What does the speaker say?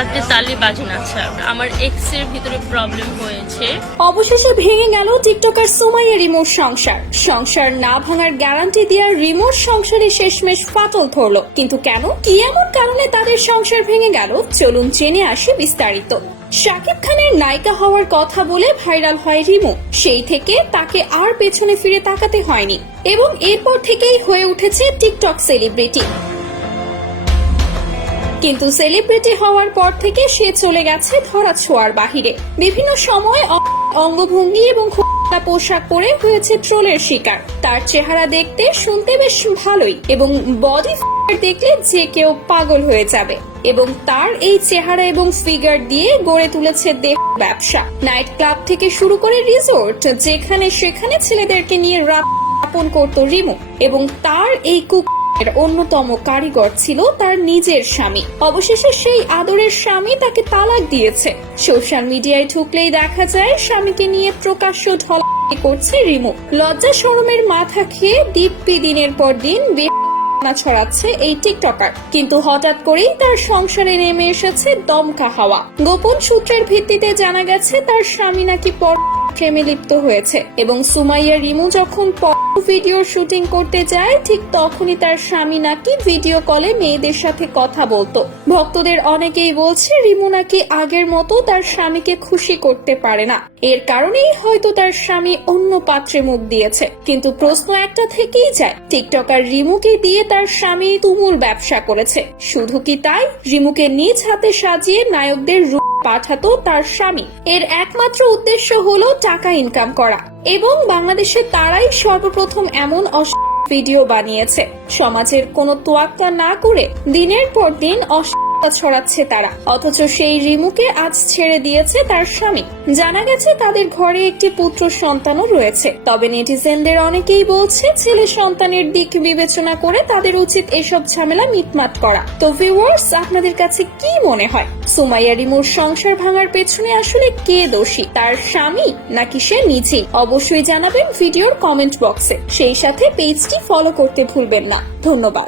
হাতে তালি বাজে না। আচ্ছা, আমার এক্স এর ভিতরে প্রবলেম হয়েছে। অবশেষে ভেঙে গেল টিকটকার সুমাইয়া রিমোর সংসার না ভাঙার গ্যারান্টি দিয়া রিমোর সংসারে শেষমেশ ফাটল ধরলো। কিন্তু কেন, কি এমন কারণে তাদের সংসার ভেঙে গেল, চলুন জেনে আসি বিস্তারিত। শাকিব খানের নায়িকা হওয়ার কথা বলে ভাইরাল হয় রিমো। সেই থেকে তাকে আর পেছনে ফিরে তাকাতে হয়নি এবং এরপর থেকেই হয়ে উঠেছে টিকটক সেলিব্রিটি। কিন্তু সেলিব্রিটি হওয়ার পর থেকে সে চলে গেছে ধরা ছোঁয়ার বাহিরে। বিভিন্ন সময় অঙ্গভঙ্গি এবং পোশাক পরে হয়েছে ট্রোলের শিকার। তার চেহারা দেখতে শুনতে বেশ ভালোই এবং বডি দেখলে যে কেউ পাগল হয়ে যাবে এবং তার এই চেহারা এবং ফিগার দিয়ে গড়ে তুলেছে দেহ ব্যবসা। নাইট ক্লাব থেকে শুরু করে রিসোর্ট, যেখানে সেখানে ছেলেদেরকে নিয়ে রাত যাপন করত রিমো এবং তার এই এর অন্যতম কারিগর ছিল তার নিজের স্বামী। অবশেষে সেই আদরের স্বামী তাকে তালাক দিয়েছে। সোশ্যাল মিডিয়ায় ঢুকলেই দেখা যায় স্বামীকে নিয়ে প্রকাশ্য ঢলাঢলি করছে রিমো। লজ্জা শরমের মাথা খেয়ে দিব্যি দিনের পর দিন ছড়াচ্ছে এই টিকটকার। কিন্তু হঠাৎ করেই তার সংসারে নেমে এসেছে দমকা হাওয়া। গোপন সূত্রের ভিত্তিতে জানা গেছে তার স্বামী নাকি প্রেমে লিপ্ত হয়েছে এবং সুমাইয়া রিমু যখন ভিডিও শুটিং করতে যায় ঠিক তখনই তার স্বামী নাকি ভিডিও কলে মেয়েদের সাথে কথা বলতো। ভক্তদের অনেকেই বলছে রিমু নাকি আগের মতো তার স্বামীকে খুশি করতে পারে না, এর কারণেই হয়তো তার স্বামী অন্য পাত্রে মুখ দিয়েছে। কিন্তু প্রশ্ন একটা থেকেই যায়, টিকটকার রিমুকে দিয়ে তার স্বামী তুমুল ব্যবসা করেছে। শুধু কি তাই, রিমুকে নিজ হাতে সাজিয়ে নায়কদের পাঠাতো তার স্বামী। এর একমাত্র উদ্দেশ্য হলো টাকা ইনকাম করা এবং বাংলাদেশে তারাই সর্বপ্রথম এমন ভিডিও বানিয়েছে। সমাজের কোনো তোয়াক্কা না করে দিনের পর দিন ছড়াচ্ছে তারা। অথচ সেই রিমুকে আজ ছেড়ে দিয়েছে তার স্বামী। জানা গেছে তাদের ঘরে একটি পুত্র সন্তানও রয়েছে। তবে নেটিজেনদের অনেকেই বলছে ছেলে সন্তানের দিক বিবেচনা করে তাদের উচিত এসব ঝামেলা মিটমাট করা। তো ভিউয়ার্স, আপনাদের কাছে কি মনে হয়, সুমাইয়া রিমুর সংসার ভাঙার পেছনে আসলে কে দোষী, তার স্বামী নাকি সে নিজেই? অবশ্যই জানাবেন ভিডিওর কমেন্ট বক্সে। সেই সাথে পেজটি ফলো করতে ভুলবেন না। ধন্যবাদ।